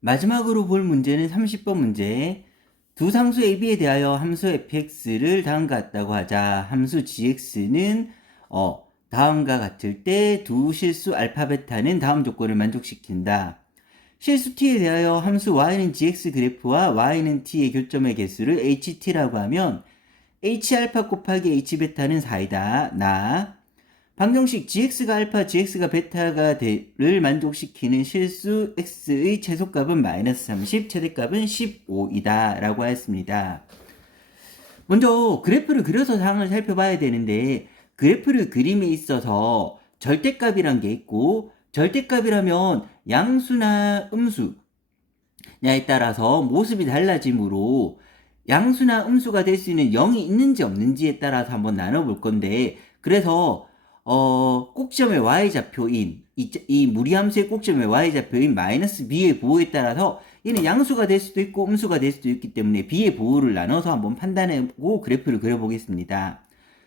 마지막으로 볼 문제는 30번 문제. 두 상수 AB에 대하여 함수 fx를 다음과 같다고 하자. 함수 gx는 다음과 같을 때 두 실수 알파 베타는 다음 조건을 만족시킨다. 실수 t에 대하여 함수 y는 gx 그래프와 y는 t의 교점의 개수를 ht라고 하면 h알파 곱하기 h베타는 4이다. 방정식 gx가 알파, gx가 베타를 만족시키는 실수 x의 최소값은 마이너스 30, 최대값은 15이다 라고 하였습니다. 먼저 그래프를 그려서 상황을 살펴봐야 되는데, 그래프를 그림에 있어서 절대값이란 게 있고, 절대값이라면 양수나 음수냐에 따라서 모습이 달라지므로 양수나 음수가 될 수 있는 0이 있는지 없는지에 따라서 한번 나눠볼 건데, 그래서 꼭지점의 y좌표인 이 무리함수의 꼭지점의 y좌표인 마이너스 b의 부호에 따라서 얘는 양수가 될 수도 있고 음수가 될 수도 있기 때문에 b의 부호를 나눠서 한번 판단해보고 그래프를 그려보겠습니다.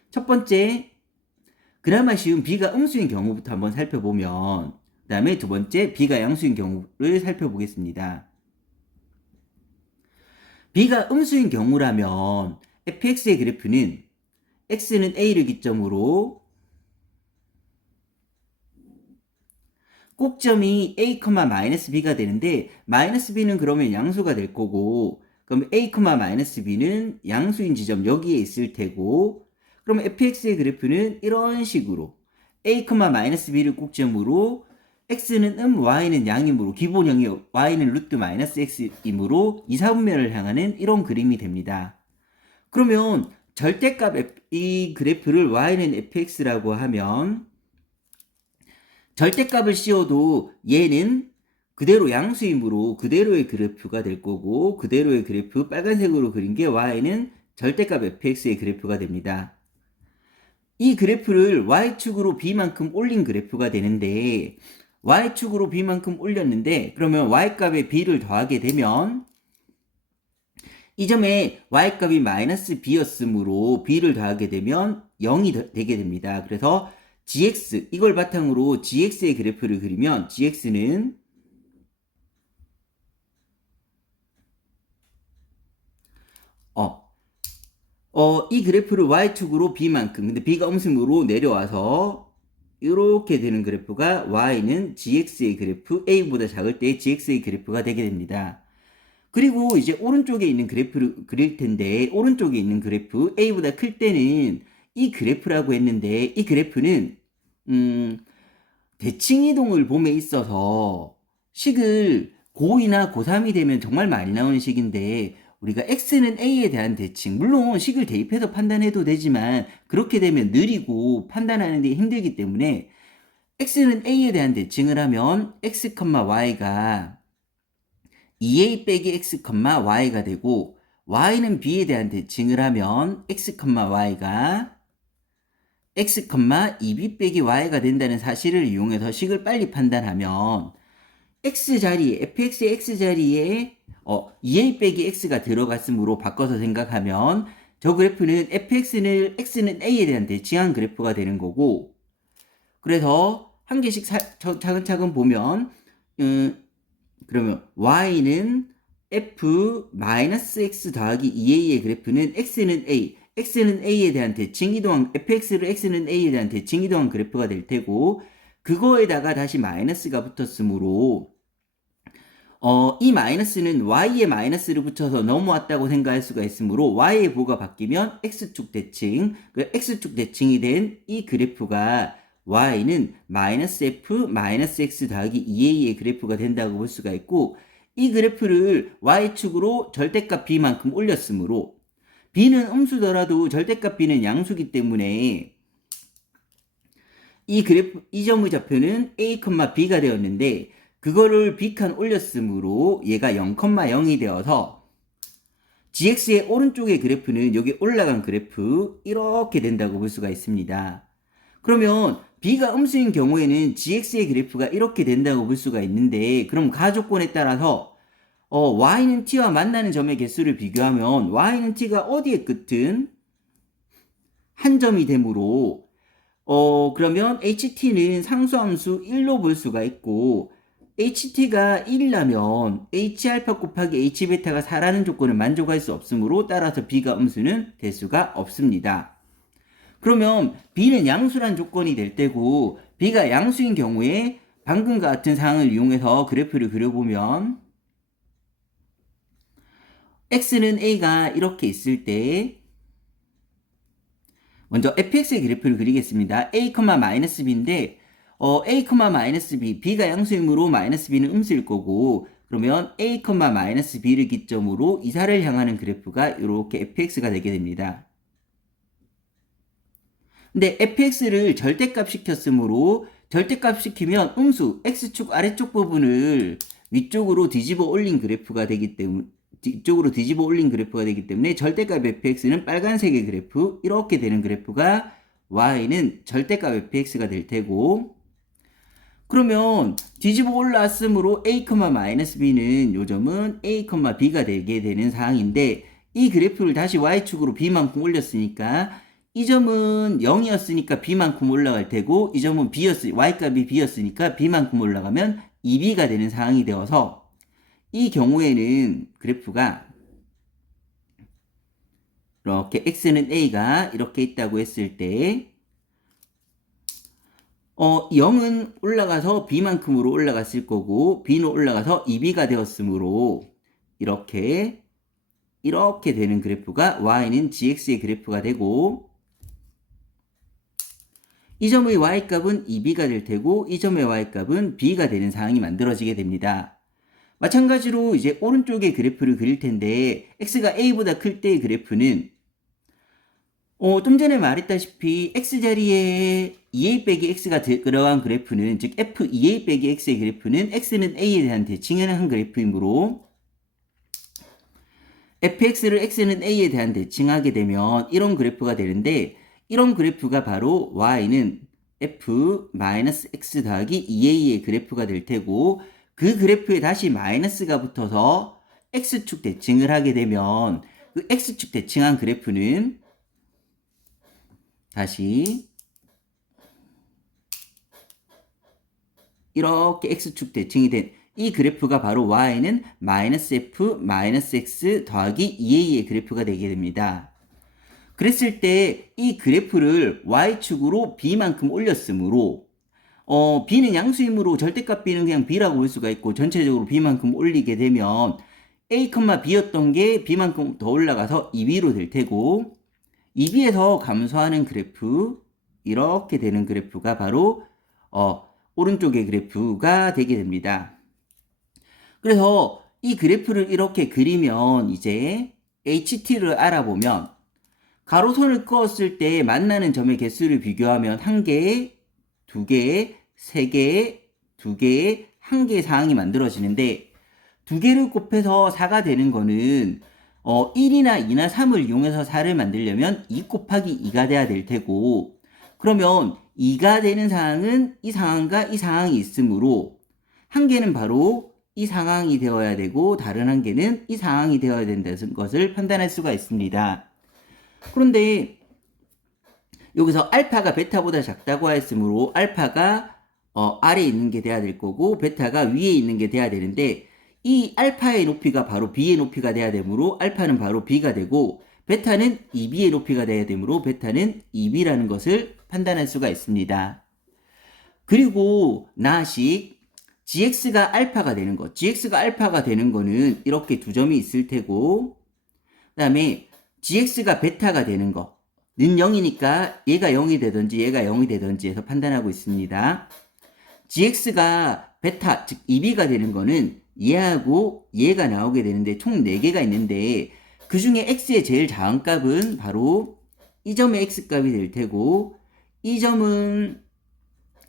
첫 번째, 그나마 쉬운 b가 음수인 경우부터 한번 살펴보면, 그 다음에 두 번째, b가 양수인 경우를 살펴보겠습니다. b가 음수인 경우라면 fx의 그래프는 x는 a를 기점으로 꼭점이 a, b가 되는데, 마이너스 b는 그러면 양수가 될 거고, 그럼 a, b는 양수인 지점 여기에 있을 테고, 그럼 fx의 그래프는 이런 식으로 a, b를 꼭점으로 x는 y는 양이므로 기본형이 y는 루트 마이너스 x이므로 이사분면을 향하는 이런 그림이 됩니다. 그러면 절대값 이 그래프를 y는 fx라고 하면 절대값을 씌워도 얘는 그대로 양수이므로 그대로의 그래프가 될 거고, 그대로의 그래프 빨간색으로 그린 게 y는 절대값 fx의 그래프가 됩니다. 이 그래프를 y축으로 b만큼 올린 그래프가 되는데, y축으로 b만큼 올렸는데, 그러면 y값에 b를 더하게 되면 이 점에 y값이 마이너스 b였으므로 b를 더하게 되면 0이 되게 됩니다. 그래서 gx, 이걸 바탕으로 gx의 그래프를 그리면 gx는 이 그래프를 y축으로 b만큼, 근데 b가 음수므로 내려와서 이렇게 되는 그래프가 y는 gx의 그래프, a보다 작을 때 gx의 그래프가 되게 됩니다. 그리고 이제 오른쪽에 있는 그래프를 그릴 텐데, 오른쪽에 있는 그래프 a보다 클 때는 이 그래프라고 했는데, 이 그래프는 대칭 이동을 봄에 있어서 식을 고2나 고3이 되면 정말 많이 나오는 식인데, 우리가 x는 a에 대한 대칭, 물론 식을 대입해서 판단해도 되지만 그렇게 되면 느리고 판단하는 데 힘들기 때문에 x는 a에 대한 대칭을 하면 x, y가 2a 빼기 x, y가 되고, y는 b에 대한 대칭을 하면 x, y가 x, 2b 빼기 y가 된다는 사실을 이용해서 식을 빨리 판단하면 x자리에, fx의 x자리에 2a 빼기 x가 들어갔으므로 바꿔서 생각하면 저 그래프는 fx는 x는 a에 대한 대칭한 그래프가 되는 거고, 그래서 한 개씩 차근차근 보면 그러면 y는 f-x 더하기 2a의 그래프는 x는 a에 대한 대칭 이동한, fx를 x는 a에 대한 대칭 이동한 그래프가 될 테고, 그거에다가 다시 마이너스가 붙었으므로 이 마이너스는 y에 마이너스를 붙여서 넘어왔다고 생각할 수가 있으므로 y의 부호가 바뀌면 x축 대칭, 그 x축 대칭이 된 이 그래프가 y는 마이너스 f 마이너스 x 더하기 2a의 그래프가 된다고 볼 수가 있고, 이 그래프를 y축으로 절대값 b만큼 올렸으므로 b는 음수더라도 절대값 b는 양수기 때문에 이 그래프, 이 점의 좌표는 a, b가 되었는데, 그거를 b칸 올렸으므로 얘가 0,0이 되어서 gx의 오른쪽의 그래프는 여기 올라간 그래프 이렇게 된다고 볼 수가 있습니다. 그러면 b가 음수인 경우에는 gx의 그래프가 이렇게 된다고 볼 수가 있는데, 그럼 가조건에 따라서 y는 t와 만나는 점의 개수를 비교하면 y는 t가 어디에 끝은 한 점이 되므로 그러면 ht는 상수함수 1로 볼 수가 있고, HT가 1이라면 H알파 곱하기 H베타가 4라는 조건을 만족할 수 없으므로 따라서 B가 음수는 될 수가 없습니다. 그러면 B는 양수란 조건이 될 때고 B가 양수인 경우에 방금과 같은 상황을 이용해서 그래프를 그려보면 X는 A가 이렇게 있을 때 먼저 fx의 그래프를 그리겠습니다. a,-b인데 a,-b, b가 양수이므로 -b는 음수일 거고 그러면 a,-b를 기점으로 이사를 향하는 그래프가 이렇게 fx가 되게 됩니다. 근데 fx를 절대값 시켰으므로 절대값 시키면 음수 x축 아래쪽 부분을 위쪽으로 뒤집어 올린 그래프가 되기 때문에 절대값 fx는 빨간색의 그래프 이렇게 되는 그래프가 y는 절대값 fx가 될 테고 그러면 뒤집어 올라왔으므로 a,-b는 요점은 a,b가 되게 되는 상황인데 이 그래프를 다시 y축으로 b만큼 올렸으니까 이 점은 0이었으니까 b만큼 올라갈 테고 이 점은 y값이 b였으니까 b만큼 올라가면 2b가 되는 상황이 되어서 이 경우에는 그래프가 이렇게 x는 a가 이렇게 있다고 했을 때 0은 올라가서 b만큼으로 올라갔을 거고 b는 올라가서 2b가 되었으므로 이렇게 되는 그래프가 y는 gx의 그래프가 되고 이 점의 y값은 2b가 될 테고 이 점의 y값은 b가 되는 상황이 만들어지게 됩니다. 마찬가지로 이제 오른쪽에 그래프를 그릴 텐데 x가 a보다 클 때의 그래프는 좀 전에 말했다시피 x자리에 2a 빼기 x가 들어간 그래프는 즉 f2a 빼기 x의 그래프는 x는 a에 대한 대칭을 한 그래프이므로 fx를 x는 a에 대한 대칭하게 되면 이런 그래프가 되는데 이런 그래프가 바로 y는 f-x 더하기 2a의 그래프가 될 테고 그 그래프에 다시 마이너스가 붙어서 x축 대칭을 하게 되면 그 x축 대칭한 그래프는 다시 이렇게 x축 대칭이 된 이 그래프가 바로 y는 -f-x 더하기 2a의 그래프가 되게 됩니다. 그랬을 때 이 그래프를 y축으로 b만큼 올렸으므로 b는 양수이므로 절대값 b는 그냥 b라고 볼 수가 있고 전체적으로 b만큼 올리게 되면 a,b였던 게 b만큼 더 올라가서 2b로 될 테고 2b에서 감소하는 그래프 이렇게 되는 그래프가 바로 오른쪽의 그래프가 되게 됩니다. 그래서 이 그래프를 이렇게 그리면 이제 HT를 알아보면 가로선을 그었을 때 만나는 점의 개수를 비교하면 1개, 2개, 3개, 2개, 1개의 상황이 만들어지는데 2개를 곱해서 4가 되는 거는 1이나 2나 3을 이용해서 4를 만들려면 2 곱하기 2가 돼야 될 테고 그러면 2가 되는 상황은 이 상황과 이 상황이 있으므로 한 개는 바로 이 상황이 되어야 되고 다른 한 개는 이 상황이 되어야 된다는 것을 판단할 수가 있습니다. 그런데 여기서 알파가 베타보다 작다고 하였으므로 알파가 아래에 있는 게 돼야 될 거고 베타가 위에 있는 게 돼야 되는데 이 알파의 높이가 바로 b의 높이가 돼야 되므로 알파는 바로 b가 되고 베타는 2b의 높이가 돼야 되므로 베타는 2b라는 것을 판단할 수가 있습니다. 그리고 나식 gx가 알파가 되는 것 gx가 알파가 되는 거는 이렇게 두 점이 있을 테고 그 다음에 gx가 베타가 되는 거 는 0이니까 얘가 0이 되든지 얘가 0이 되든지 해서 판단하고 있습니다. gx가 베타 즉 2b가 되는 거는 얘하고 얘가 나오게 되는데 총 4개가 있는데 그 중에 x의 제일 작은 값은 바로 이 점의 x값이 될 테고 이 점의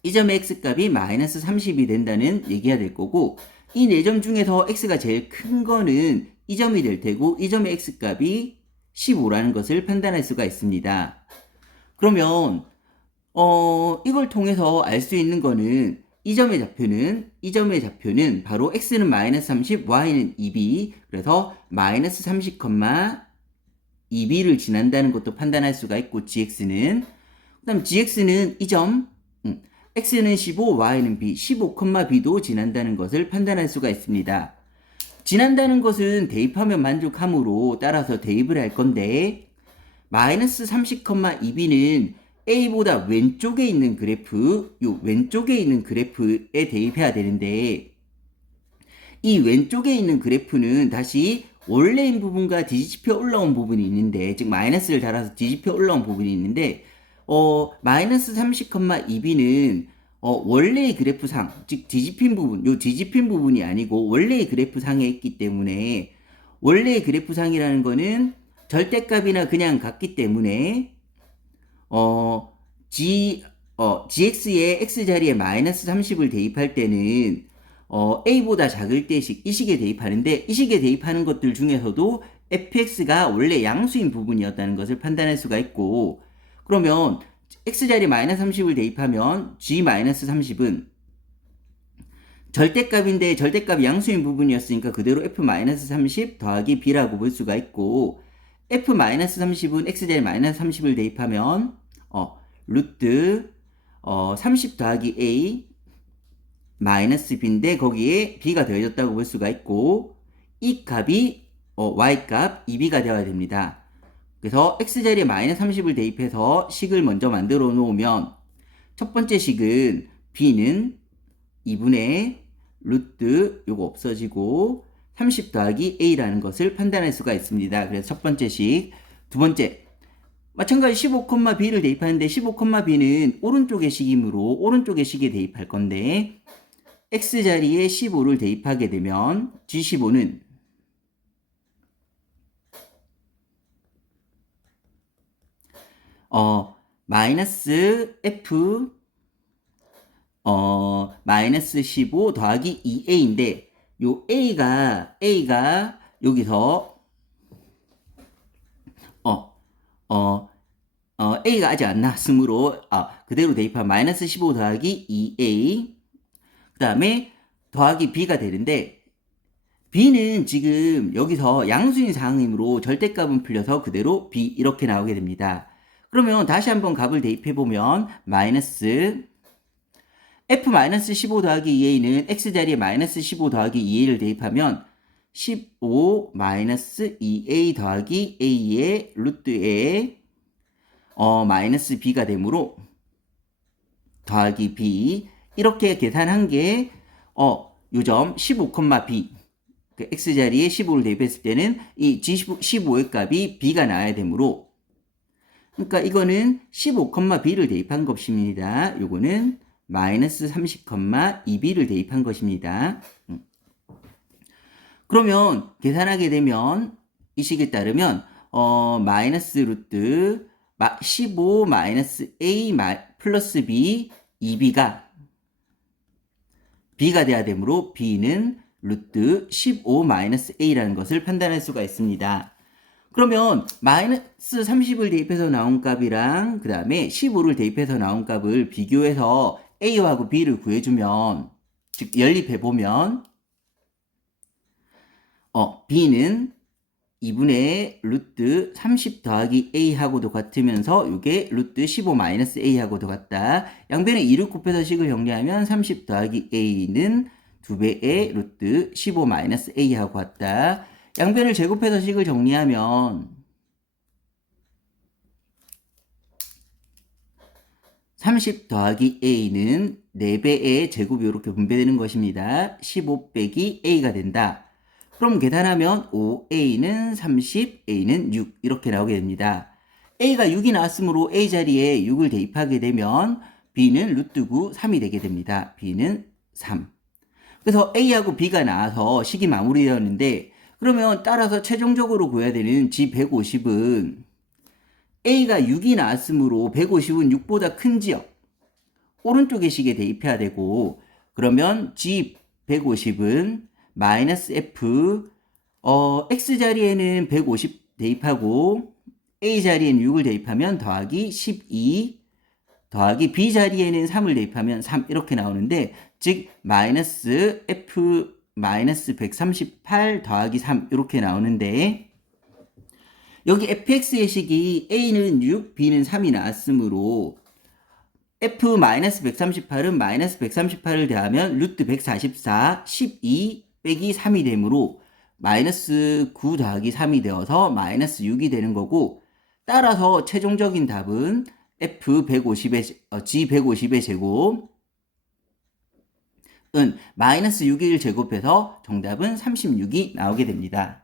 x값이 -30이 된다는 얘기가 될 거고 이 4점 중에서 x가 제일 큰 거는 이 점이 될 테고 이 점의 x값이 15라는 것을 판단할 수가 있습니다. 그러면 이걸 통해서 알 수 있는 거는 이 점의 좌표는 바로 x는 -30, y는 2b 그래서 -30, 2b를 지난다는 것도 판단할 수가 있고 gx는 그 다음 gx는 이 점 x는 15, y는 b, 15,b도 지난다는 것을 판단할 수가 있습니다. 지난다는 것은 대입하면 만족하므로 따라서 대입을 할 건데 마이너스 30,2b는 a보다 왼쪽에 있는 그래프, 요 왼쪽에 있는 그래프에 대입해야 되는데 이 왼쪽에 있는 그래프는 다시 원래인 부분과 뒤집혀 올라온 부분이 있는데, 즉 마이너스를 달아서 뒤집혀 올라온 부분이 있는데 마이너스 30,2b는 원래의 그래프상, 즉 뒤집힌 부분, 요 뒤집힌 부분이 아니고 원래의 그래프상에 있기 때문에 원래의 그래프상이라는 거는 절대값이나 그냥 같기 때문에 gx의 x자리에 마이너스 30을 대입할 때는 a보다 작을 때 이 식에 대입하는데 이 식에 대입하는 것들 중에서도 fx가 원래 양수인 부분이었다는 것을 판단할 수가 있고, 그러면 x자리에 마이너스 30을 대입하면 g 마이너스 30은 절대값인데 절대값이 양수인 부분이었으니까 그대로 f 마이너스 30 더하기 b라고 볼 수가 있고, f 마이너스 30은 x자리에 마이너스 30을 대입하면 루트 30 더하기 a 마이너스 b인데 거기에 b가 더해졌다고 볼 수가 있고, 이 값이 y값 2b가 되어야 됩니다. 그래서 x자리에 마이너스 30을 대입해서 식을 먼저 만들어 놓으면 첫 번째 식은 b는 2분의 루트 요거 없어지고 30 더하기 a라는 것을 판단할 수가 있습니다. 그래서 첫 번째 식. 두 번째, 마찬가지 15,b를 대입하는데 15,b는 오른쪽의 식이므로 오른쪽의 식에 대입할 건데 x자리에 15를 대입하게 되면 g15는 마이너스 f 마이너스 15 더하기 2a인데 요 a가 여기서 a가 아직 안 나왔으므로 그대로 대입한 마이너스 15 더하기 2a 그 다음에 더하기 b가 되는데 b는 지금 여기서 양수인 상황이므로 절대값은 풀려서 그대로 b 이렇게 나오게 됩니다. 그러면 다시 한번 값을 대입해보면 마이너스 f-15 더하기 2a는 x자리에 마이너스 15 더하기 2a를 대입하면 15 마이너스 2a 더하기 a의 루트에 마이너스 b가 되므로 더하기 b 이렇게 계산한 게 요점 15,b 그 x자리에 15를 대입했을 때는 이 g15의 값이 b가 나와야 되므로, 그러니까 이거는 15,b를 대입한 것입니다. 요거는 마이너스 30,2b를 대입한 것입니다. 그러면 계산하게 되면 이 식에 따르면 마이너스 루트 15 마이너스 a 플러스 b 2b가 b가 돼야 되므로 b는 루트 15 마이너스 a라는 것을 판단할 수가 있습니다. 그러면 마이너스 30을 대입해서 나온 값이랑 그 다음에 15를 대입해서 나온 값을 비교해서 a하고 b를 구해주면, 즉 연립해보면 b는 2분의 루트 30 더하기 a하고도 같으면서 이게 루트 15 마이너스 a하고도 같다. 양변에 2를 곱해서 식을 정리하면 30 더하기 a는 2배의 루트 15 마이너스 a하고 같다. 양변을 제곱해서 식을 정리하면 30 더하기 a는 4배의 제곱이 이렇게 분배되는 것입니다. 15 빼기 a가 된다. 그럼 계산하면 5a는 30, a는 6 이렇게 나오게 됩니다. a가 6이 나왔으므로 a 자리에 6을 대입하게 되면 b는 루트 9, 3이 되게 됩니다. b는 3. 그래서 a하고 b가 나와서 식이 마무리되었는데, 그러면 따라서 최종적으로 구해야 되는 g150은 a가 6이 나왔으므로 150은 6보다 큰지요. 오른쪽의 식에 대입해야 되고, 그러면 g150은 마이너스 f x자리에는 150 대입하고 a자리에는 6을 대입하면 더하기 12 더하기 b자리에는 3을 대입하면 3 이렇게 나오는데, 즉 마이너스 f 마이너스 138 더하기 3 이렇게 나오는데, 여기 fx의 식이 a는 6, b는 3이 나왔으므로 F-138은 마이너스 138을 대하면 루트 144, 12 빼기 3이 되므로 마이너스 9 더하기 3이 되어서 마이너스 6이 되는 거고, 따라서 최종적인 답은 F150의, G150의 제곱은 마이너스 6을 제곱해서 정답은 36이 나오게 됩니다.